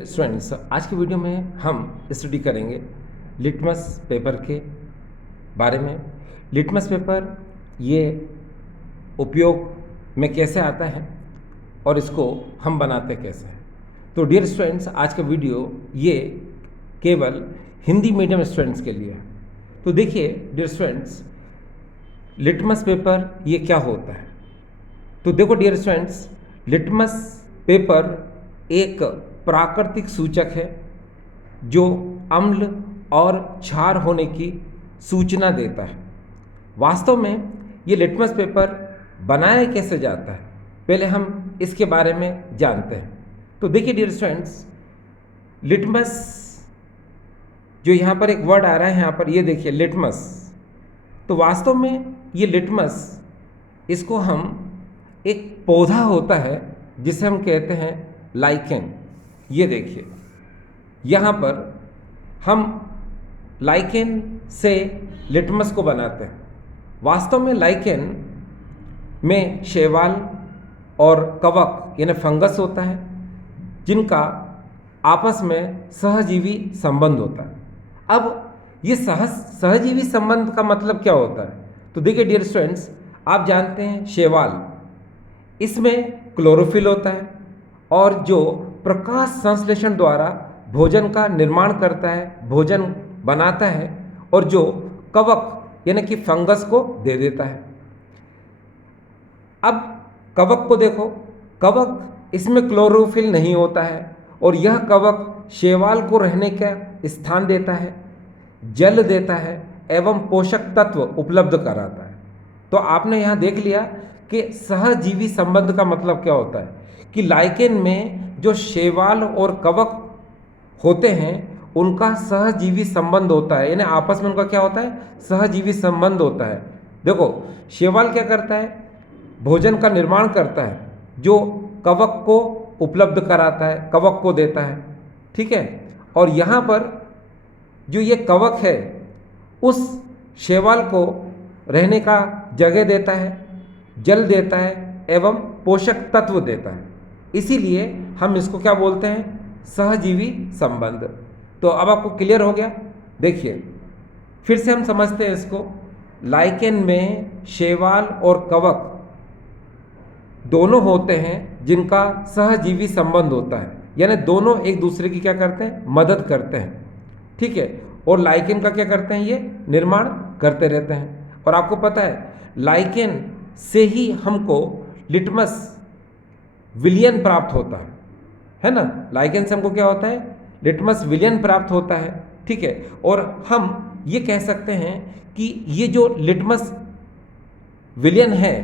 Students, आज की video में हम स्टडी करेंगे लिटमस पेपर के बारे में। लिटमस पेपर ये उपयोग में कैसे आता है और इसको हम बनाते कैसे हैं। तो डियर स्टूडेंट्स, आज का वीडियो ये केवल हिंदी मीडियम स्टूडेंट्स के लिए है। तो देखिए डियर स्टूडेंट्स, लिटमस पेपर ये क्या होता है। तो देखो डियर स्टूडेंट्स, लिटमस पेपर एक प्राकृतिक सूचक है जो अम्ल और क्षार होने की सूचना देता है। वास्तव में ये लिटमस पेपर बनाया कैसे जाता है, पहले हम इसके बारे में जानते हैं। तो देखिए डियर स्टूडेंट्स, लिटमस जो यहाँ पर एक वर्ड आ रहा है, यहाँ पर ये देखिए लिटमस। तो वास्तव में ये लिटमस, इसको हम एक पौधा होता है जिसे हम कहते हैं लाइकेन। ये देखिए यहाँ पर हम लाइकेन से लिटमस को बनाते हैं। वास्तव में लाइकेन में शैवाल और कवक यानी फंगस होता है जिनका आपस में सहजीवी संबंध होता है। अब ये सहजीवी संबंध का मतलब क्या होता है। तो देखिए डियर स्टूडेंट्स, आप जानते हैं शैवाल, इसमें क्लोरोफिल होता है और जो प्रकाश संश्लेषण द्वारा भोजन का निर्माण करता है, भोजन बनाता है, और जो कवक यानी कि फंगस को दे देता है। अब कवक को देखो, कवक इसमें क्लोरोफिल नहीं होता है और यह कवक शैवाल को रहने का स्थान देता है, जल देता है एवं पोषक तत्व उपलब्ध कराता है। तो आपने यहाँ देख लिया कि सहजीवी संबंध का मतलब क्या होता है कि लाइकेन में जो शैवाल और कवक होते हैं उनका सहजीवी संबंध होता है, यानी आपस में उनका क्या होता है, सहजीवी संबंध होता है। देखो शैवाल क्या करता है, भोजन का निर्माण करता है जो कवक को उपलब्ध कराता है, कवक को देता है, ठीक है। और यहाँ पर जो ये कवक है उस शैवाल को रहने का जगह देता है, जल देता है एवं पोषक तत्व देता है। इसीलिए हम इसको क्या बोलते हैं, सहजीवी संबंध। तो अब आपको क्लियर हो गया। देखिए फिर से हम समझते हैं इसको। लाइकेन में शैवाल और कवक दोनों होते हैं जिनका सहजीवी संबंध होता है, यानी दोनों एक दूसरे की क्या करते हैं, मदद करते हैं, ठीक है। और लाइकेन का क्या करते हैं, ये निर्माण करते रहते हैं। और आपको पता है लाइकेन से ही हमको लिटमस विलयन प्राप्त होता है ना। लाइकेन से हमको क्या होता है, लिटमस विलयन प्राप्त होता है, ठीक है। और हम ये कह सकते हैं कि ये जो लिटमस विलयन है,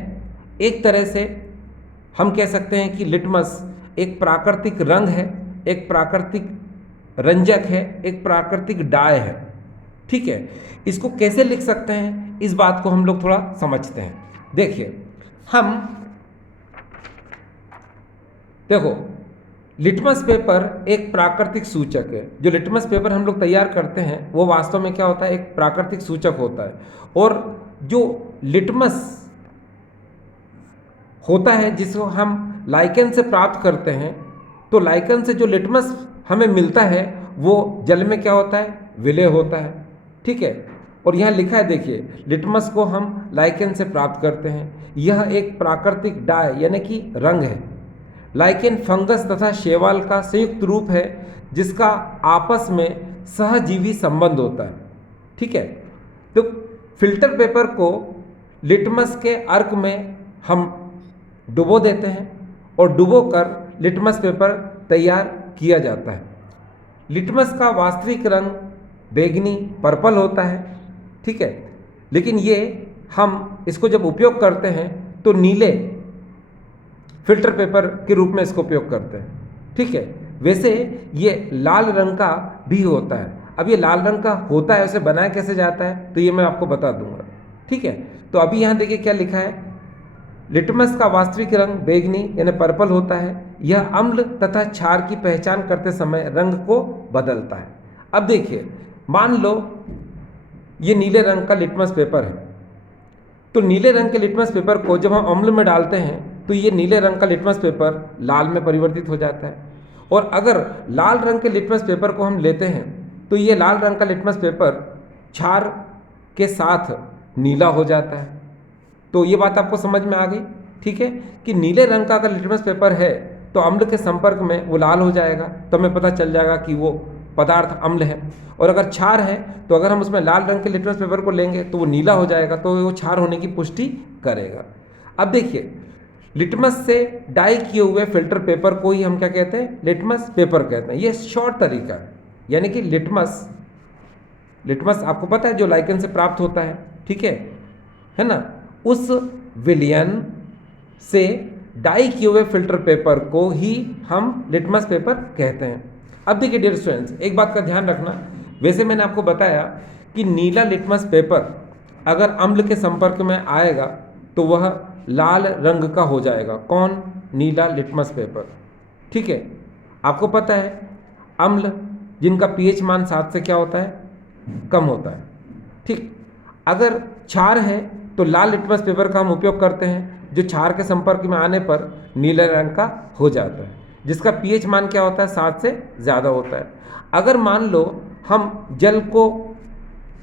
एक तरह से हम कह सकते हैं कि लिटमस एक प्राकृतिक रंग है, एक प्राकृतिक रंजक है, एक प्राकृतिक डाय है, ठीक है। इसको कैसे लिख सकते हैं, इस बात को हम लोग थोड़ा समझते हैं। देखिए देखो लिटमस पेपर एक प्राकृतिक सूचक है। जो लिटमस पेपर हम लोग तैयार करते हैं वो वास्तव में क्या होता है, एक प्राकृतिक सूचक होता है। और जो लिटमस होता है जिसको हम लाइकेन से प्राप्त करते हैं, तो लाइकेन से जो लिटमस हमें मिलता है वो जल में क्या होता है, विलय होता है, ठीक है। और यहाँ लिखा है देखिए, लिटमस को हम लाइकेन से प्राप्त करते हैं। यह एक प्राकृतिक डाय यानी कि रंग है। लाइकेन फंगस तथा शैवाल का संयुक्त रूप है जिसका आपस में सहजीवी संबंध होता है, ठीक है। तो फिल्टर पेपर को लिटमस के अर्क में हम डुबो देते हैं और डुबोकर लिटमस पेपर तैयार किया जाता है। लिटमस का वास्तविक रंग बैंगनी पर्पल होता है, ठीक है। लेकिन ये हम इसको जब उपयोग करते हैं तो नीले फिल्टर पेपर के रूप में इसको उपयोग करते हैं, ठीक है। वैसे ये लाल रंग का भी होता है। अब ये लाल रंग का होता है, उसे बनाया कैसे जाता है तो ये मैं आपको बता दूंगा, ठीक है। तो अभी यहाँ देखिए क्या लिखा है, लिटमस का वास्तविक रंग बैंगनी यानी पर्पल होता है। यह अम्ल तथा क्षार की पहचान करते समय रंग को बदलता है। अब देखिए मान लो ये नीले रंग का लिटमस पेपर है, तो नीले रंग के लिटमस पेपर को जब हम अम्ल में डालते हैं तो ये नीले रंग का लिटमस पेपर लाल में परिवर्तित हो जाता है। और अगर लाल रंग के लिटमस पेपर को हम लेते हैं तो ये लाल रंग का लिटमस पेपर क्षार के साथ नीला हो जाता है। तो ये बात आपको समझ में आ गई, ठीक है, कि नीले रंग का अगर लिटमस पेपर है तो अम्ल के संपर्क में वो लाल हो जाएगा, तो हमें पता चल जाएगा कि वो पदार्थ अम्ल है। और अगर क्षार है तो अगर हम उसमें लाल रंग के लिटमस पेपर को लेंगे तो वो नीला हो जाएगा, तो वो क्षार होने की पुष्टि करेगा। अब देखिए, लिटमस से डाई किए हुए फिल्टर पेपर को ही हम क्या कहते हैं, लिटमस पेपर कहते हैं। ये शॉर्ट तरीका है, यानी कि लिटमस आपको पता है जो लाइकेन से प्राप्त होता है, ठीक है ना, उस विलयन से डाई किए हुए फिल्टर पेपर को ही हम लिटमस पेपर कहते हैं। अब देखिए डियर स्टूडेंट्स, एक बात का ध्यान रखना, वैसे मैंने आपको बताया कि नीला लिटमस पेपर अगर अम्ल के संपर्क में आएगा तो वह लाल रंग का हो जाएगा। कौन? नीला लिटमस पेपर, ठीक है। आपको पता है अम्ल जिनका पीएच मान 7 से क्या होता है, कम होता है, ठीक। अगर क्षार है तो लाल लिटमस पेपर का हम उपयोग करते हैं, जो क्षार के संपर्क में आने पर नीले रंग का हो जाता है, जिसका पीएच मान क्या होता है, 7 से ज़्यादा होता है। अगर मान लो हम जल को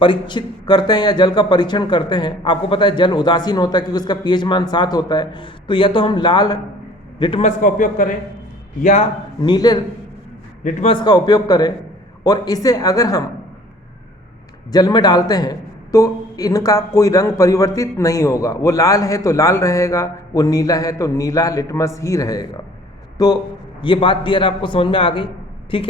परीक्षित करते हैं या जल का परीक्षण करते हैं, आपको पता है जल उदासीन होता है क्योंकि उसका पीएच मान 7 होता है, तो या तो हम लाल लिटमस का उपयोग करें या नीले लिटमस का उपयोग करें, और इसे अगर हम जल में डालते हैं तो इनका कोई रंग परिवर्तित नहीं होगा। वो लाल है तो लाल रहेगा, वो नीला है तो नीला लिटमस ही रहेगा। तो ये बात डियर आपको समझ में आ गई।